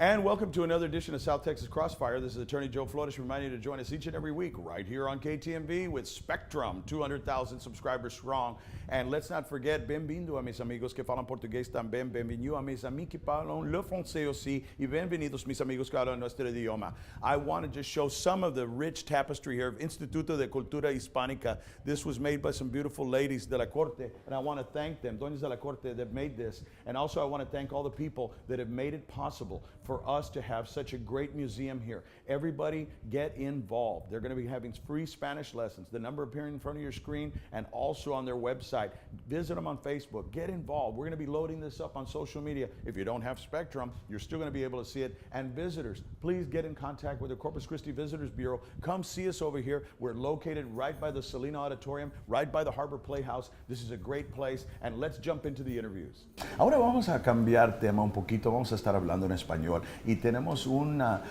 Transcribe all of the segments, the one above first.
And welcome to another edition of South Texas Crossfire. This is Attorney Joe Flores reminding you to join us each and every week right here on KTMV with Spectrum, 200,000 subscribers strong. And let's not forget, bem-vindo a mis amigos que falam portugués también, bem-vindo a mis amigos que falam le français aussi, y bienvenidos mis amigos que hablan nuestro idioma. I want to just show some of the rich tapestry here of Instituto de Cultura Hispanica. This was made by some beautiful ladies de la Corte, and I want to thank them, Doñas de la Corte, that made this. And also I want to thank all the people that have made it possible for us to have such a great museum here. Everybody get involved. They're going to be having free Spanish lessons. The number appearing in front of your screen and also on their website. Visit them on Facebook. Get involved. We're going to be loading this up on social media. If you don't have Spectrum, you're still going to be able to see it. And visitors, please get in contact with the Corpus Christi Visitors Bureau. Come see us over here. We're located right by the Salina Auditorium, right by the Harbor Playhouse. This is a great place. And let's jump into the interviews. Ahora vamos a cambiar tema un poquito. Vamos a estar hablando en español. Y tenemos una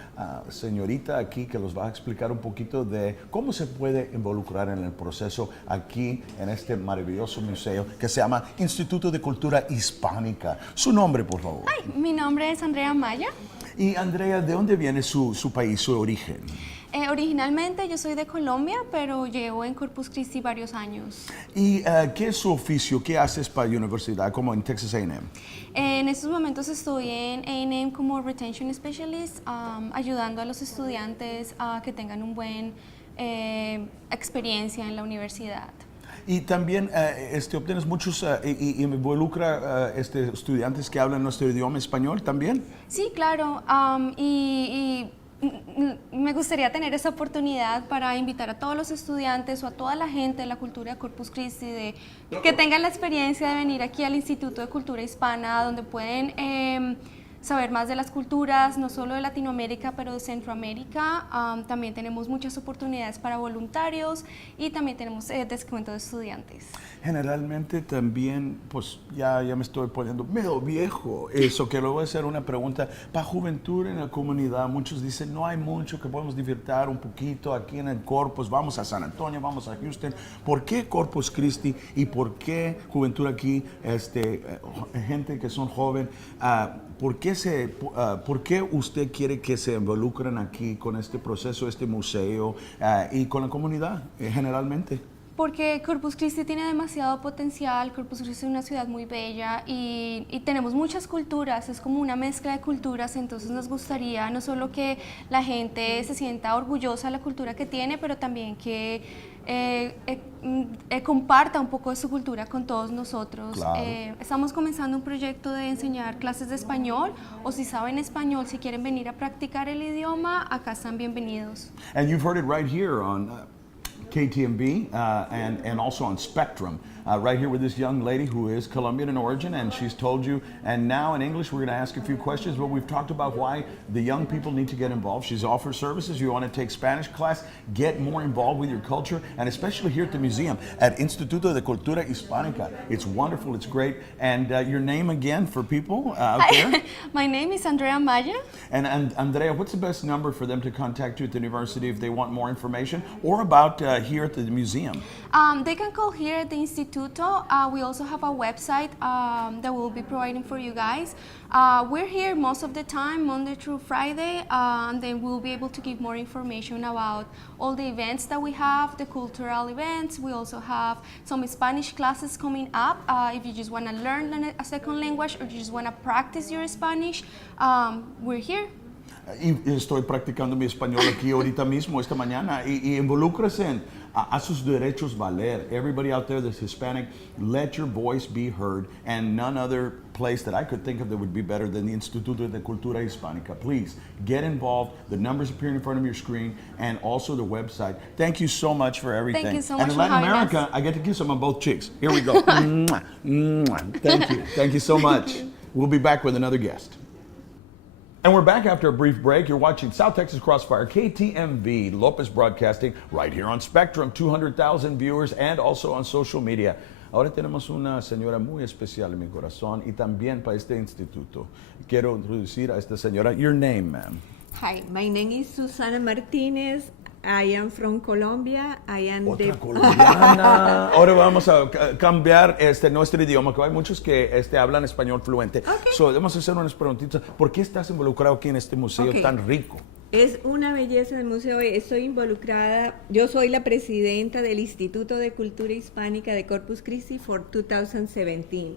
señorita aquí que nos va a explicar un poquito de cómo se puede involucrar en el proceso aquí en este maravilloso museo que se llama Instituto de Cultura Hispanica. Su nombre, por favor. Ay, mi nombre es Andrea Maya. Y Andrea, ¿de dónde viene su país, su origen? Originalmente yo soy de Colombia, pero llevo en Corpus Christi varios años. ¿Y qué es su oficio? ¿Qué haces para la universidad, como en Texas A&M? En estos momentos estoy en A&M como Retention Specialist, ayudando a los estudiantes a que tengan un buen experiencia en la universidad. Y también obtienes muchos y involucra estudiantes que hablan nuestro idioma español también. Sí, claro. Me gustaría tener esa oportunidad para invitar a todos los estudiantes o a toda la gente de la cultura de Corpus Christi que tengan la experiencia de venir aquí al Instituto de Cultura Hispana, donde pueden saber más de las culturas, no solo de Latinoamérica, pero de Centroamérica. También tenemos muchas oportunidades para voluntarios y también tenemos descuento de estudiantes. Generalmente también, pues ya me estoy poniendo medio viejo, eso que le voy a hacer una pregunta. Para juventud en la comunidad, muchos dicen, no hay mucho que podemos divertir un poquito aquí en el Corpus, vamos a San Antonio, vamos a Houston. ¿Por qué Corpus Christi y por qué juventud aquí, gente que son jóvenes? ¿Por qué usted quiere que se involucren aquí con este proceso, este museo y con la comunidad generalmente? Porque Corpus Christi tiene demasiado potencial. Corpus Christi es una ciudad muy bella y tenemos muchas culturas, es como una mezcla de culturas, entonces nos gustaría no solo que la gente se sienta orgullosa de la cultura que tiene, pero también que comparta un poco de su cultura con todos nosotros. Claro. Estamos comenzando un proyecto de enseñar clases de español, o si saben español, si quieren venir a practicar el idioma, acá están bienvenidos. And you've heard it right here on KTMV and also on Spectrum, right here with this young lady who is Colombian in origin, and she's told you, and now in English we're going to ask a few questions, but we've talked about why the young people need to get involved. She's offered services. You want to take Spanish class, get more involved with your culture, and especially here at the museum at Instituto de Cultura Hispanica. It's wonderful, it's great. And your name again for people out there? My name is Andrea Maya. And Andrea, what's the best number for them to contact you at the university if they want more information or about here at the museum? They can call here at the Instituto. We also have a website that we'll be providing for you guys. We're here most of the time, Monday through Friday, and then we'll be able to give more information about all the events that we have, the cultural events. We also have some Spanish classes coming up. If you just want to learn a second language or you just want to practice your Spanish, we're here. Y estoy practicando mi español aquí ahorita mismo, esta mañana, y involúcrese a sus derechos valer. Everybody out there that's Hispanic, let your voice be heard, and none other place that I could think of that would be better than the Instituto de Cultura Hispanica. Please, get involved. The numbers appear in front of your screen, and also the website. Thank you so much for everything. Thank you so much and in for Latin having America, us. I get to kiss them on both cheeks. Here we go. Mwah, mwah. Thank you. Thank you so much. We'll be back with another guest. And we're back after a brief break. You're watching South Texas Crossfire, KTMV, Lopez Broadcasting, right here on Spectrum, 200,000 viewers, and also on social media. Ahora tenemos una señora muy especial en mi corazón y también para este instituto. Quiero introducir a esta señora. Your name, ma'am? Hi, my name is Susana Martinez. I am from Colombia. I am Otra colombiana. Ahora vamos a cambiar nuestro idioma, que hay muchos que hablan español fluente. Okay. So, vamos a hacer unas preguntitas. ¿Por qué estás involucrado aquí en este museo tan rico? Es una belleza el museo. Estoy involucrada. Yo soy la presidenta del Instituto de Cultura Hispánica de Corpus Christi for 2017.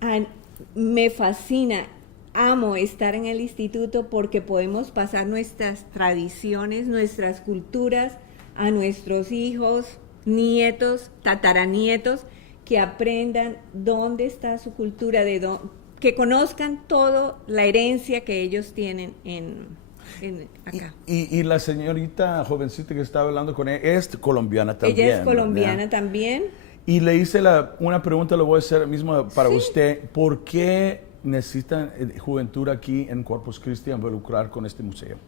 And me fascina. Amo estar en el instituto porque podemos pasar nuestras tradiciones, nuestras culturas a nuestros hijos, nietos, tataranietos, que aprendan dónde está su cultura, que conozcan toda la herencia que ellos tienen acá. Y la señorita jovencita que estaba hablando con ella es colombiana también. Ella es colombiana, ¿verdad? También. Y le hice una pregunta, lo voy a hacer mismo para usted. ¿Por qué necesitan juventud aquí en Corpus Christi involucrar con este museo?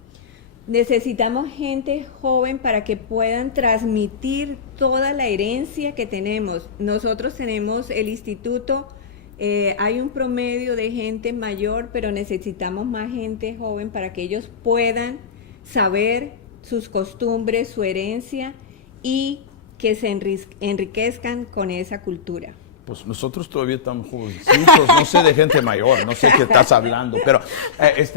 Necesitamos gente joven para que puedan transmitir toda la herencia que tenemos. Nosotros tenemos el instituto, hay un promedio de gente mayor, pero necesitamos más gente joven para que ellos puedan saber sus costumbres, su herencia y que se enriquezcan con esa cultura. Pues nosotros todavía estamos jovencitos, no sé de gente mayor, no sé qué estás hablando, pero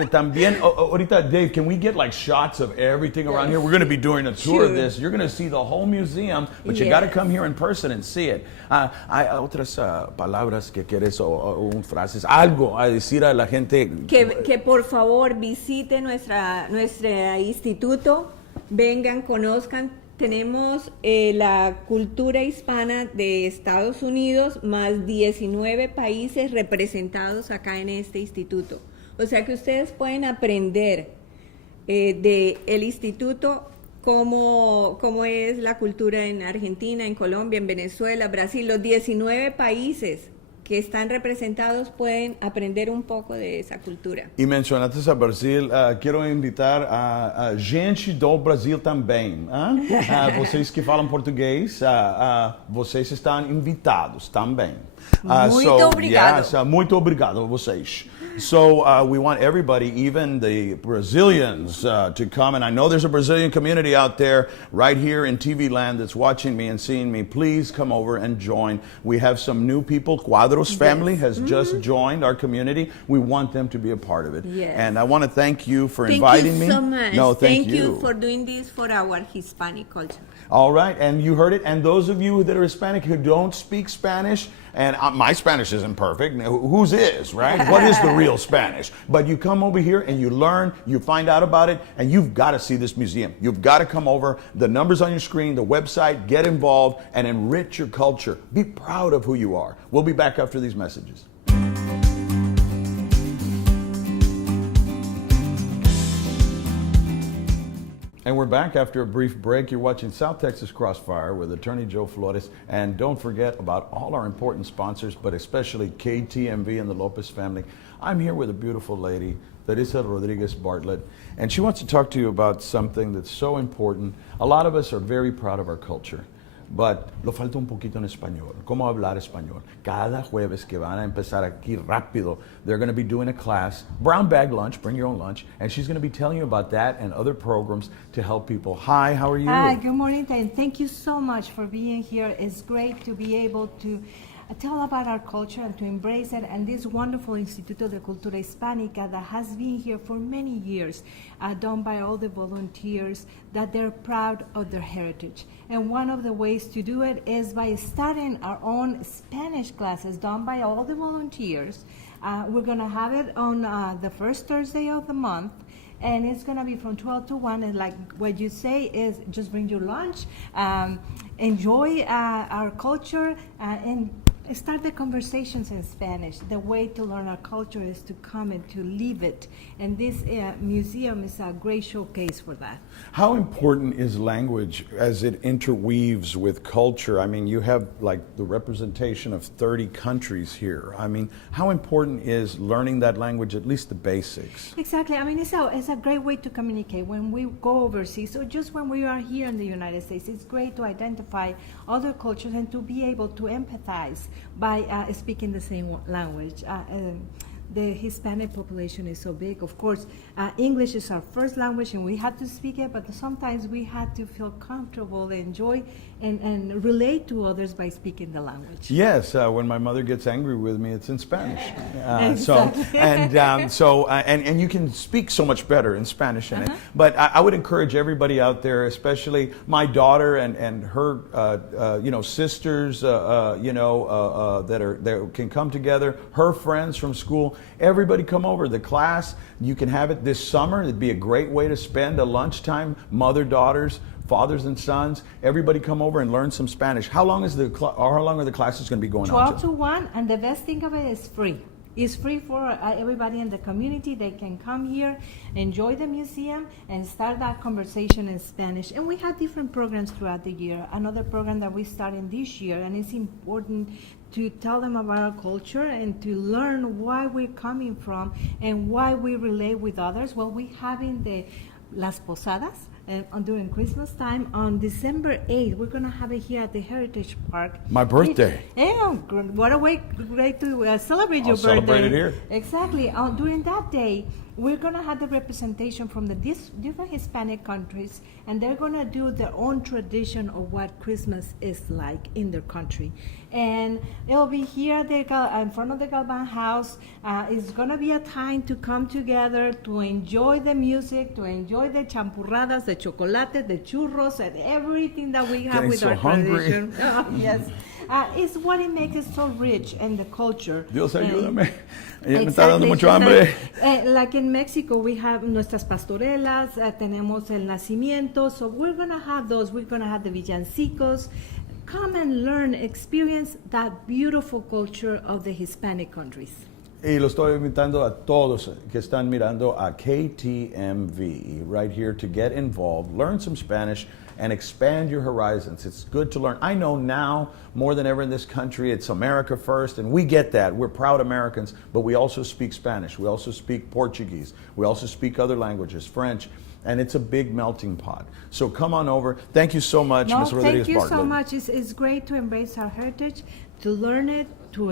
también, ahorita Dave, can we get like shots of everything around here? We're going to be doing a tour of this. You're going to see the whole museum, but you got to come here in person and see it. ¿Hay otras palabras que quieres o frases, algo a decir a la gente? Que por favor visite nuestro instituto, vengan, conozcan. Tenemos la cultura hispana de Estados Unidos, más 19 países representados acá en este instituto. O sea que ustedes pueden aprender del instituto cómo es la cultura en Argentina, en Colombia, en Venezuela, Brasil. Los 19 países que están representados pueden aprender um pouco dessa cultura. E mencionaste a Brasil, quero invitar a gente do Brasil também. Vocês que falam português, vocês estão invitados também. Muito obrigado. Yes, muito obrigado a vocês. So we want everybody, even the Brazilians, to come. And I know there's a Brazilian community out there right here in TV land that's watching me and seeing me. Please come over and join. We have some new people. Cuadros family has just joined our community. We want them to be a part of it. Yes. And I want to thank you for inviting me. Thank you so much. No, thank you for doing this for our Hispanic culture. All right, and you heard it. And those of you that are Hispanic who don't speak Spanish, and my Spanish isn't perfect. Whose is, right? What is the real Spanish? But you come over here and you learn, you find out about it, and you've got to see this museum. You've got to come over. The numbers on your screen, the website, get involved and enrich your culture. Be proud of who you are. We'll be back after these messages. And we're back after a brief break. You're watching South Texas Crossfire with Attorney Joe Flores. And don't forget about all our important sponsors, but especially KTMV and the Lopez family. I'm here with a beautiful lady, Teresa Rodriguez Bartlett, and she wants to talk to you about something that's so important. A lot of us are very proud of our culture, but lo falta un poquito en español. ¿Cómo hablar español? Cada jueves que van a empezar aquí rápido, they're going to be doing a class, brown bag lunch, bring your own lunch, and she's going to be telling you about that and other programs to help people. Hi, how are you? Hi, good morning, and thank you so much for being here. It's great to be able to tell about our culture and to embrace it, and this wonderful Instituto de Cultura Hispanica that has been here for many years, done by all the volunteers, that they're proud of their heritage. And one of the ways to do it is by starting our own Spanish classes done by all the volunteers. We're going to have it on the first Thursday of the month, and it's going to be from 12 to 1, and like what you say is just bring your lunch, enjoy our culture, and start the conversations in Spanish. The way to learn our culture is to come and to live it. And this museum is a great showcase for that. How important is language as it interweaves with culture? I mean, you have like the representation of 30 countries here. I mean, how important is learning that language, at least the basics? Exactly. I mean, it's a great way to communicate when we go overseas, or just when we are here in the United States. It's great to identify other cultures and to be able to empathize by speaking the same language. the Hispanic population is so big. Of course, English is our first language and we had to speak it, but sometimes we had to feel comfortable, enjoy, and relate to others by speaking the language. Yes, when my mother gets angry with me, it's in Spanish. Exactly. And you can speak so much better in Spanish in it. But I would encourage everybody out there, especially my daughter and her, sisters, that can come together. Her friends from school, everybody come over. The class, you can have it this summer. It'd be a great way to spend a lunchtime, mother-daughters, fathers and sons, everybody come over and learn some Spanish. How long are the classes going to be going on? 12 to 1, and the best thing of it is free. It's free for everybody in the community. They can come here, enjoy the museum, and start that conversation in Spanish. And we have different programs throughout the year. Another program that we started this year, and it's important to tell them about our culture and to learn why we're coming from and why we relate with others. Well, we're having the Las Posadas, during Christmas time on December 8th. We're going to have it here at the Heritage Park. My birthday. Yeah, what a way great to celebrate your birthday. Celebrate it here. Exactly. During that day, we're going to have the representation from the different Hispanic countries, and they're going to do their own tradition of what Christmas is like in their country. And it'll be here in front of the Galvan House. It's going to be a time to come together, to enjoy the music, to enjoy the champurradas, the chocolate, the churros, and everything that we have with our tradition. Yes. It's what it makes it so rich and the culture. Dios ayúdame. Ya me está dando mucho hambre. Like in Mexico, we have nuestras pastorelas, tenemos el nacimiento, so we're going to have those. We're going to have the villancicos. Come and learn, experience that beautiful culture of the Hispanic countries. Y lo estoy invitando a todos que están mirando a KTMV right here to get involved, learn some Spanish, and expand your horizons. It's good to learn. I know now more than ever in this country, it's America first, and we get that. We're proud Americans, but we also speak Spanish. We also speak Portuguese. We also speak other languages, French, and it's a big melting pot. So come on over. Thank you so much, Ms. Rodriguez-Bartlett. Thank you so much. It's great to embrace our heritage, to learn it, to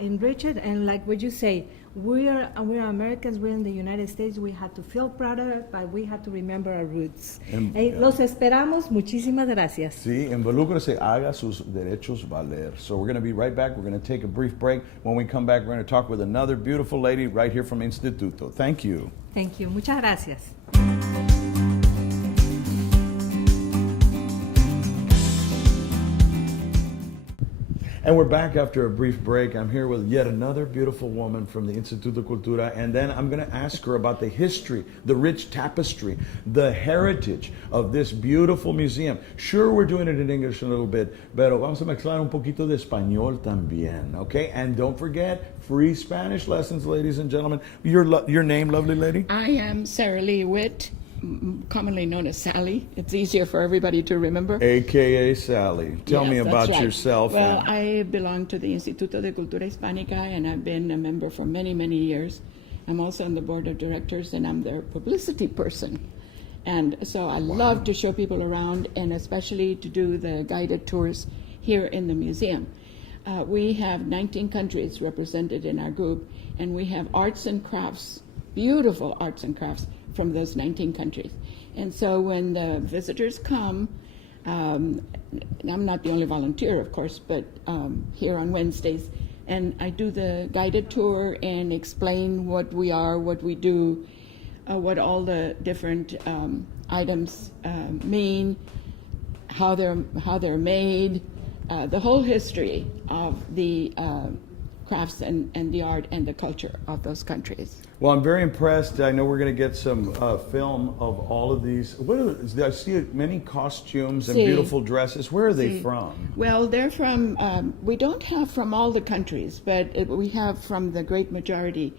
enrich it, and like what you say, we're Americans, we're in the United States, we have to feel proud of it, but we have to remember our roots. Los esperamos, muchísimas gracias. Sí, involúcrese, haga sus derechos valer. So we're going to be right back. We're going to take a brief break. When we come back, we're going to talk with another beautiful lady right here from Instituto. Thank you. Thank you. Muchas gracias. And we're back after a brief break. I'm here with yet another beautiful woman from the Instituto Cultura, and then I'm going to ask her about the history, the rich tapestry, the heritage of this beautiful museum. Sure, we're doing it in English a little bit, pero vamos a mezclar un poquito de español también, okay? And don't forget, free Spanish lessons, ladies and gentlemen. Your name, lovely lady? I am Sarah Lee Witt, commonly known as Sally. It's easier for everybody to remember. AKA Sally. Tell me Yes, about that's right. yourself. Well, I belong to the Instituto de Cultura Hispanica, and I've been a member for many, many years. I'm also on the board of directors, and I'm their publicity person. And so I love to show people around, and especially to do the guided tours here in the museum. We have 19 countries represented in our group, and we have arts and crafts, beautiful arts and crafts from those 19 countries. And so when the visitors come, I'm not the only volunteer, of course, but here on Wednesdays, and I do the guided tour and explain what we are, what we do, what all the different items mean, how they're made, the whole history of the crafts and the art and the culture of those countries. Well, I'm very impressed. I know we're going to get some film of all of these. I see many costumes and beautiful dresses. Where are they from? Well, they're from, we don't have from all the countries, but we have from the great majority.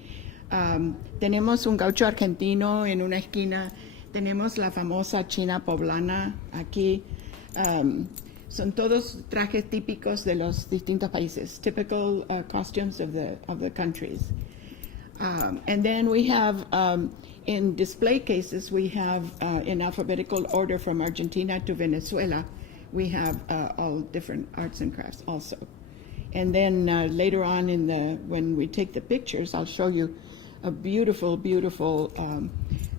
Tenemos un gaucho argentino en una esquina. Tenemos la famosa china poblana aquí. Son todos trajes típicos de los distintos países, typical costumes of the countries. And then we have, in display cases, we have in alphabetical order from Argentina to Venezuela, we have all different arts and crafts also. And then later on when we take the pictures, I'll show you a beautiful, beautiful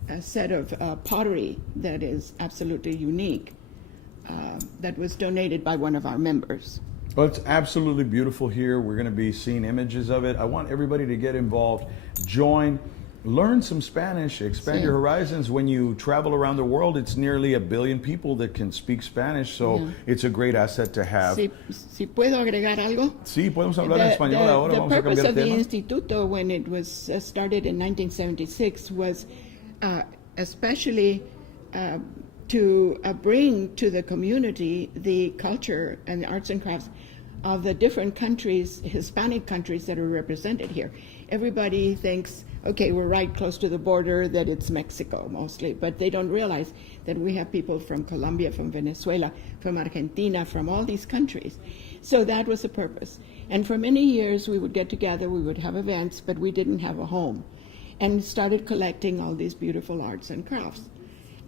a set of pottery that is absolutely unique that was donated by one of our members. Well, it's absolutely beautiful here. We're going to be seeing images of it. I want everybody to get involved, join, learn some Spanish, expand your horizons. When you travel around the world, it's nearly 1 billion people that can speak Spanish, so it's a great asset to have. Si puedo agregar algo. Sí, podemos hablar en español ahora. The Vamos a purpose cambiar of de the tema. Instituto, when it was started in 1976, was especially to bring to the community the culture and the arts and crafts of the different countries, Hispanic countries that are represented here. Everybody thinks, okay, we're right close to the border, that it's Mexico mostly, but they don't realize that we have people from Colombia, from Venezuela, from Argentina, from all these countries. So that was the purpose. And for many years we would get together, we would have events, but we didn't have a home, and started collecting all these beautiful arts and crafts.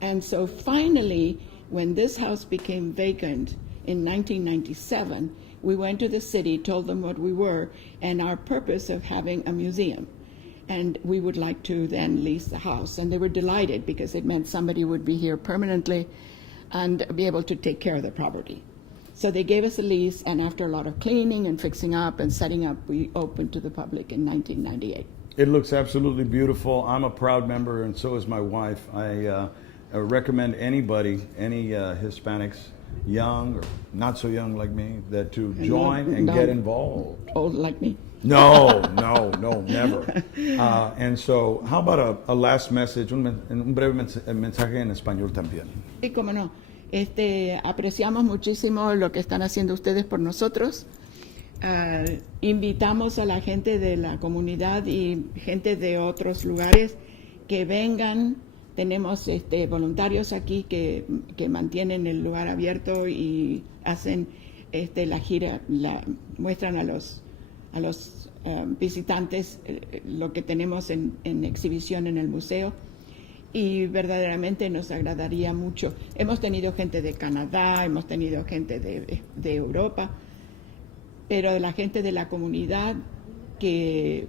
And so finally, when this house became vacant in 1997, we went to the city, told them what we were, and our purpose of having a museum. And we would like to then lease the house. And they were delighted because it meant somebody would be here permanently and be able to take care of the property. So they gave us a lease, and after a lot of cleaning and fixing up and setting up, we opened to the public in 1998. It looks absolutely beautiful. I'm a proud member, and so is my wife. I recommend anybody, any Hispanics, young or not so young like me, that to join and get involved. Old like me. No, never. And so, how about a last message, un breve mensaje en español también? Y cómo no, apreciamos muchísimo lo que están haciendo ustedes por nosotros. Invitamos a la gente de la comunidad y gente de otros lugares que vengan. Tenemos voluntarios aquí que mantienen el lugar abierto y hacen la gira, muestran a los visitantes lo que tenemos en exhibición en el museo, y verdaderamente nos agradaría mucho. Hemos tenido gente de Canadá, hemos tenido gente de Europa, pero la gente de la comunidad que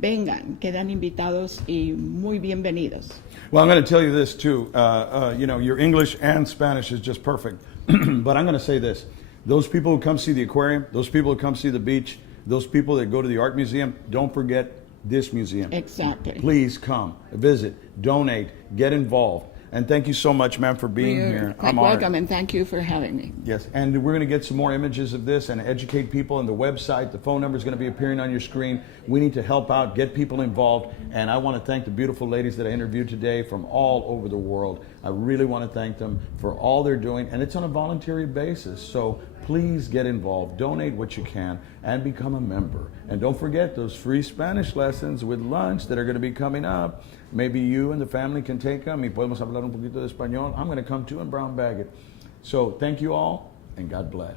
vengan, quedan invitados y muy bienvenidos. Well, I'm going to tell you this too. Your English and Spanish is just perfect. But I'm going to say this. Those people who come see the aquarium, those people who come see the beach, those people that go to the art museum, don't forget this museum. Exactly. Please come, visit, donate, get involved. And thank you so much, ma'am, for being here. Quite welcome, and thank you for having me. Yes, and we're going to get some more images of this and educate people on the website. The phone number is going to be appearing on your screen. We need to help out, get people involved, and I want to thank the beautiful ladies that I interviewed today from all over the world. I really want to thank them for all they're doing, and it's on a voluntary basis, so please get involved, donate what you can, and become a member. And don't forget those free Spanish lessons with lunch that are going to be coming up. Maybe you and the family can take them y podemos hablar un poquito de español. I'm going to come too and brown bag it. So thank you all, and God bless.